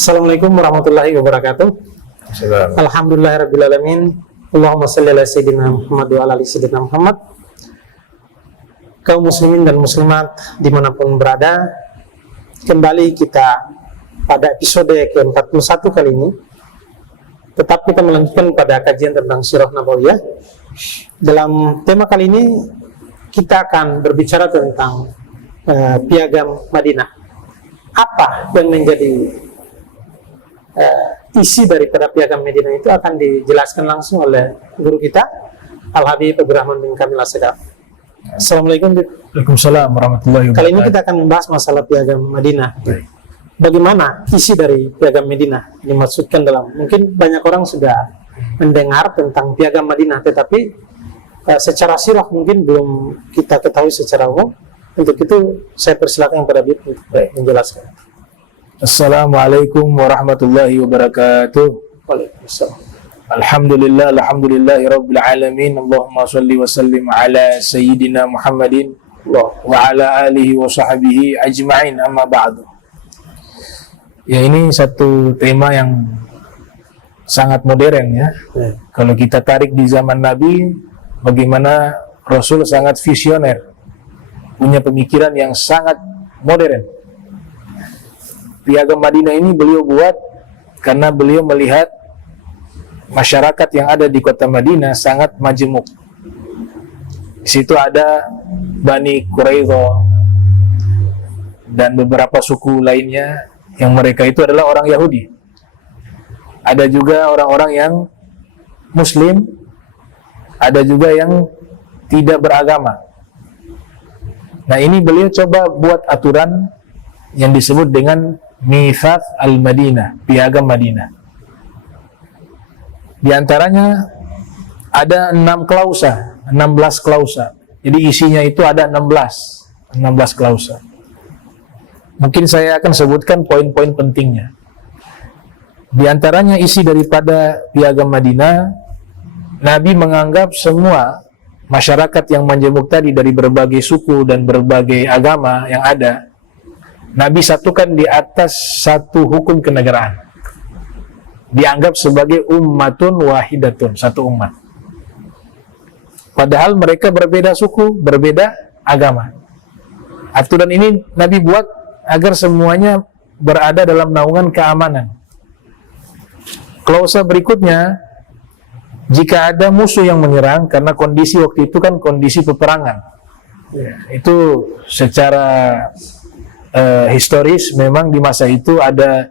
Assalamualaikum warahmatullahi wabarakatuh. Alhamdulillahirrabbilalamin. Allahumma salli ala sayyidina Muhammad wa ala ali sayyidina Muhammad. Kaum muslimin dan muslimat dimanapun berada, kembali kita pada episode ke-41 kali ini. Tetap kita melanjutkan pada kajian tentang Sirah Nabawiyah. Dalam tema kali ini kita akan berbicara tentang Piagam Madinah. Apa yang menjadi isi daripada Piagam Madinah itu akan dijelaskan langsung oleh guru kita Al-Habib Abdurrahman bin Kamil As-Sagaf. Assalamualaikum. Waalaikumsalam warahmatullahi wabarakatuh. Kali ini kita akan membahas masalah Piagam Madinah. Bagaimana isi dari Piagam Madinah dimaksudkan dalam, mungkin banyak orang sudah mendengar tentang Piagam Madinah, tetapi secara sirah mungkin belum kita ketahui secara umum. Untuk itu saya persilakan kepada Habib untuk menjelaskan. Assalamualaikum warahmatullahi wabarakatuh. Waalaikumsalam. Alhamdulillahi rabbil alamin. Allahumma salli wa sallim ala sayyidina Muhammadin wa ala alihi wa sahbihi ajma'in, amma ba'du. Ya, ini satu tema yang sangat modern ya. Kalau kita tarik di zaman Nabi, bagaimana Rasul sangat visioner, punya pemikiran yang sangat modern. Piagam Madinah ini beliau buat karena beliau melihat masyarakat yang ada di kota Madinah sangat majemuk. Di situ ada Bani Quraidah dan beberapa suku lainnya yang mereka itu adalah orang Yahudi. Ada juga orang-orang yang Muslim, ada juga yang tidak beragama. Nah, ini beliau coba buat aturan yang disebut dengan Mitsaq al-Madinah, Piagam Madinah. Di antaranya ada 16 klausa. Jadi isinya itu ada 16 klausa. Mungkin saya akan sebutkan poin-poin pentingnya. Di antaranya isi daripada Piagam Madinah, Nabi menganggap semua masyarakat yang majemuk tadi dari berbagai suku dan berbagai agama yang ada, Nabi satukan di atas satu hukum kenegaraan. Dianggap sebagai ummatun wahidatun, satu umat. Padahal mereka berbeda suku, berbeda agama. Aturan ini Nabi buat agar semuanya berada dalam naungan keamanan. Klausa berikutnya, jika ada musuh yang menyerang, karena kondisi waktu itu kan kondisi peperangan. Itu secara historis memang di masa itu ada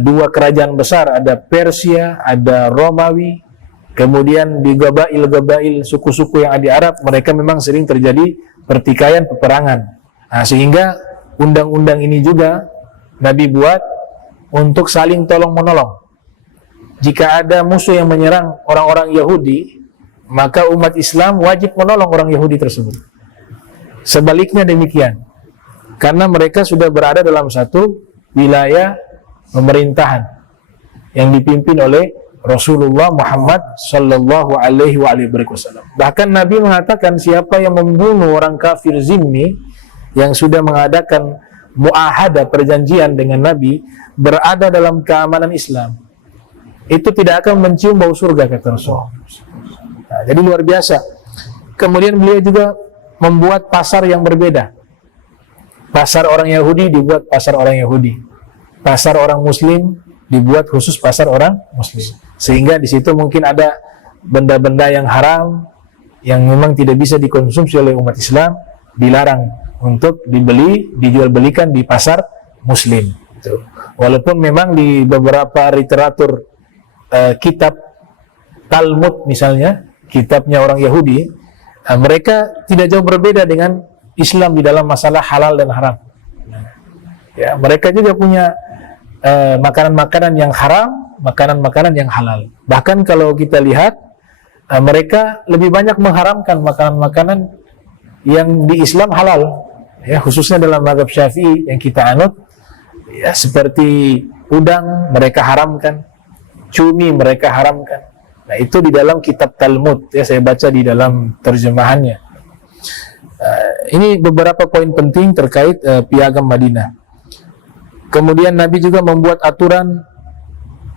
dua kerajaan besar, ada Persia, ada Romawi. Kemudian di gabail suku-suku yang ada di Arab, mereka memang sering terjadi pertikaian peperangan. Nah, sehingga undang-undang ini juga Nabi buat untuk saling tolong-menolong. Jika ada musuh yang menyerang orang-orang Yahudi, maka umat Islam wajib menolong orang Yahudi tersebut. Sebaliknya demikian, karena mereka sudah berada dalam satu wilayah pemerintahan yang dipimpin oleh Rasulullah Muhammad sallallahu alaihi wasallam. Bahkan Nabi mengatakan, siapa yang membunuh orang kafir zimmi yang sudah mengadakan muahadah, perjanjian dengan Nabi, berada dalam keamanan Islam, itu tidak akan mencium bau surga, kata Rasulullah. Nah, jadi luar biasa. Kemudian beliau juga membuat pasar yang berbeda. Pasar orang Yahudi dibuat pasar orang Yahudi, pasar orang Muslim dibuat khusus pasar orang Muslim. Sehingga di situ mungkin ada benda-benda yang haram yang memang tidak bisa dikonsumsi oleh umat Islam, dilarang untuk dibeli, dijual belikan di pasar Muslim. Walaupun memang di beberapa literatur kitab Talmud misalnya, kitabnya orang Yahudi, mereka tidak jauh berbeda dengan Islam di dalam masalah halal dan haram. Ya, mereka juga punya makanan-makanan yang haram, makanan-makanan yang halal. Bahkan kalau kita lihat, mereka lebih banyak mengharamkan makanan-makanan yang di Islam halal. Ya, khususnya dalam mazhab Syafi'i yang kita anut, ya, seperti udang mereka haramkan, cumi mereka haramkan. Nah, itu di dalam kitab Talmud, ya, saya baca di dalam terjemahannya. Ini beberapa poin penting terkait Piagam Madinah. Kemudian Nabi juga membuat aturan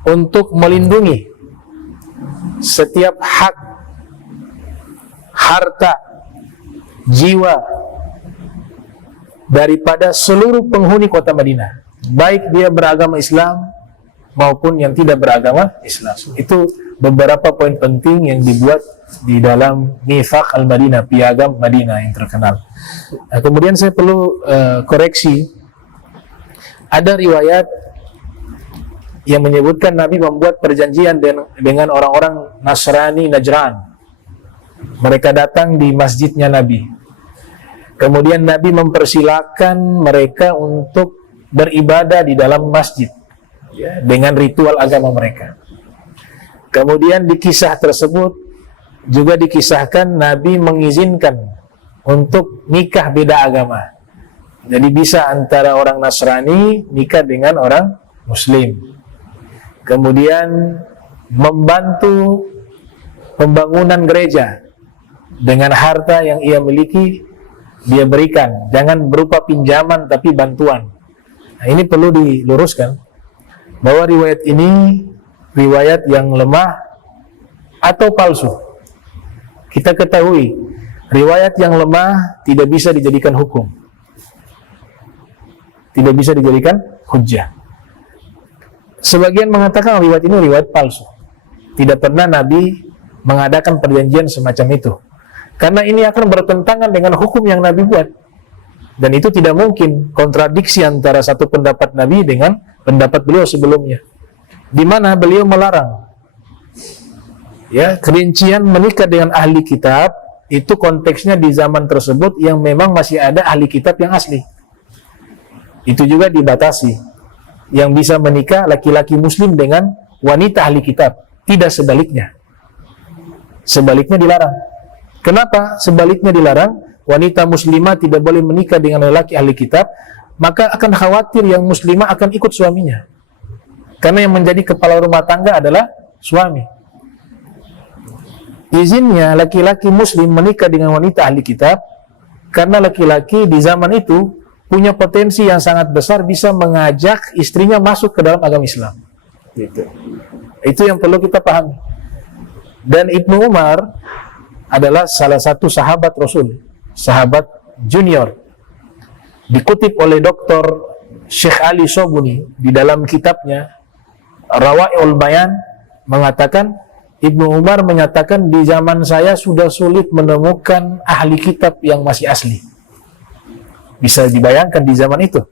untuk melindungi setiap hak, harta, jiwa daripada seluruh penghuni kota Madinah, baik dia beragama Islam maupun yang tidak beragama Islam. Itu beberapa poin penting yang dibuat di dalam Mitsaq al-Madinah, piagam Madinah yang terkenal. Nah, kemudian saya perlu koreksi. Ada riwayat yang menyebutkan Nabi membuat perjanjian dengan orang-orang Nasrani Najran. Mereka datang di masjidnya Nabi. Kemudian Nabi mempersilakan mereka untuk beribadah di dalam masjid, ya, dengan ritual agama mereka. Kemudian di kisah tersebut juga dikisahkan Nabi mengizinkan untuk nikah beda agama. Jadi bisa antara orang Nasrani nikah dengan orang Muslim. Kemudian membantu pembangunan gereja dengan harta yang ia miliki, dia berikan, jangan berupa pinjaman tapi bantuan. Nah, ini perlu diluruskan bahwa riwayat ini riwayat yang lemah atau palsu. Kita ketahui riwayat yang lemah tidak bisa dijadikan hukum, tidak bisa dijadikan hujjah. Sebagian mengatakan riwayat ini riwayat palsu, tidak pernah Nabi mengadakan perjanjian semacam itu, karena ini akan bertentangan dengan hukum yang Nabi buat. Dan itu tidak mungkin kontradiksi antara satu pendapat Nabi dengan pendapat beliau sebelumnya, di mana beliau melarang, ya, kerincian menikah dengan ahli kitab. Itu konteksnya di zaman tersebut yang memang masih ada ahli kitab yang asli. Itu juga dibatasi, yang bisa menikah laki-laki muslim dengan wanita ahli kitab, tidak sebaliknya. Sebaliknya dilarang. Kenapa sebaliknya dilarang? Wanita muslimah tidak boleh menikah dengan lelaki ahli kitab, maka akan khawatir yang muslimah akan ikut suaminya, karena yang menjadi kepala rumah tangga adalah suami. Izinnya laki-laki muslim menikah dengan wanita ahli kitab, karena laki-laki di zaman itu punya potensi yang sangat besar bisa mengajak istrinya masuk ke dalam agama Islam. Itu yang perlu kita pahami. Dan Ibnu Umar adalah salah satu sahabat Rasul, sahabat junior. Dikutip oleh Dr. Syekh Ali Sobuni di dalam kitabnya Rawai'ul Bayan, mengatakan Ibnu Umar menyatakan di zaman saya sudah sulit menemukan ahli kitab yang masih asli. Bisa dibayangkan di zaman itu,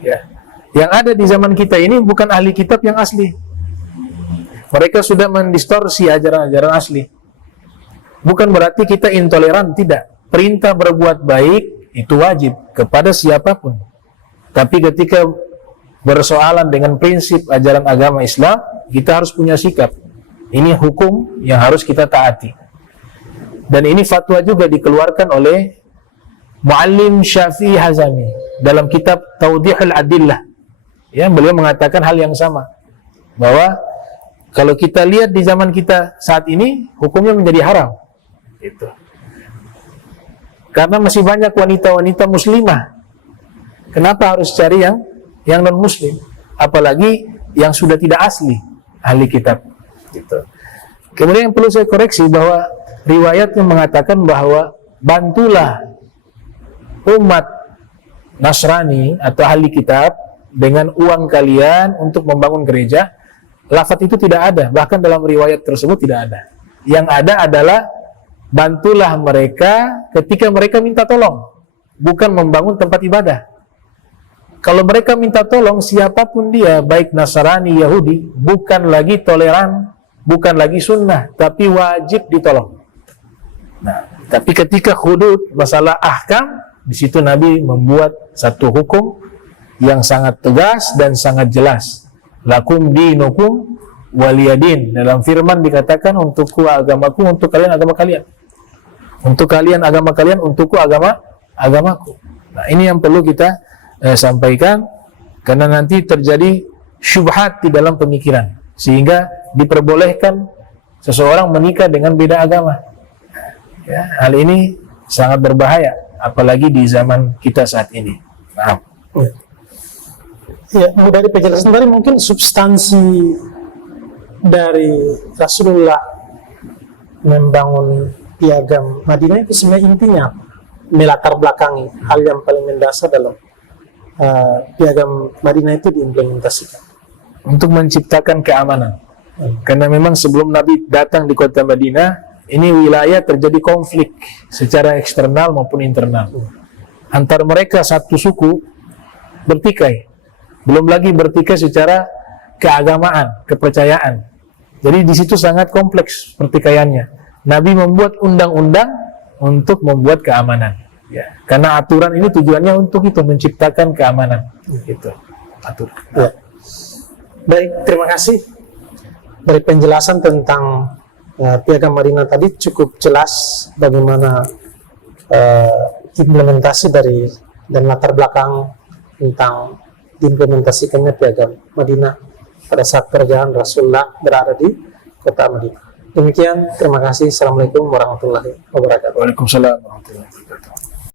ya. Yang ada di zaman kita ini bukan ahli kitab yang asli. Mereka sudah mendistorsi ajaran-ajaran asli. Bukan berarti kita intoleran, tidak. Perintah berbuat baik itu wajib kepada siapapun. Tapi ketika bersoalan dengan prinsip ajaran agama Islam, kita harus punya sikap. Ini hukum yang harus kita taati. Dan ini fatwa juga dikeluarkan oleh Muallim Syafi'i Hazami dalam kitab Tawdihul Adillah. Ya, beliau mengatakan hal yang sama, bahwa kalau kita lihat di zaman kita saat ini, hukumnya menjadi haram. Itu. Karena masih banyak wanita-wanita muslimah. Kenapa harus cari yang non-muslim? Apalagi yang sudah tidak asli ahli kitab. Gitu. Kemudian yang perlu saya koreksi bahwa riwayat yang mengatakan bahwa bantulah umat Nasrani atau ahli kitab dengan uang kalian untuk membangun gereja, lafaz itu tidak ada. Bahkan dalam riwayat tersebut tidak ada. Yang ada adalah bantulah mereka ketika mereka minta tolong, bukan membangun tempat ibadah. Kalau mereka minta tolong, siapapun dia, baik Nasrani, Yahudi, bukan lagi toleran, bukan lagi sunnah, tapi wajib ditolong. Nah, tapi ketika hudud, masalah ahkam, di situ Nabi membuat satu hukum yang sangat tegas dan sangat jelas. Lakum dinukum waliyadin. Dalam firman dikatakan, untukku agamaku, untuk kalian agama kalian. Untuk kalian agama kalian, untukku agamaku. Nah, ini yang perlu kita sampaikan, karena nanti terjadi syubhat di dalam pemikiran, sehingga diperbolehkan seseorang menikah dengan beda agama. Ya, hal ini sangat berbahaya, apalagi di zaman kita saat ini. Maaf. Ya, dari penjelasan tadi mungkin substansi dari Rasulullah membangun piagam Madinah itu sebenarnya intinya melatar belakangi hal yang paling mendasar dalam piagam Madinah itu diimplementasikan untuk menciptakan keamanan. Karena memang sebelum Nabi datang di kota Madinah, ini wilayah terjadi konflik secara eksternal maupun internal. Antar mereka satu suku bertikai. Belum lagi bertikai secara keagamaan, kepercayaan. Jadi di situ sangat kompleks pertikaiannya. Nabi membuat undang-undang untuk membuat keamanan. Ya, karena aturan ini tujuannya untuk itu, menciptakan keamanan. Gitu. Aturan. Ya. Baik, terima kasih. Dari penjelasan tentang piagam Madinah tadi cukup jelas bagaimana implementasi dari dan latar belakang tentang diimplementasikannya piagam Madinah pada saat kerajaan Rasulullah berada di kota Madinah. Demikian, terima kasih. Assalamualaikum warahmatullahi wabarakatuh. Waalaikumsalam warahmatullahi wabarakatuh.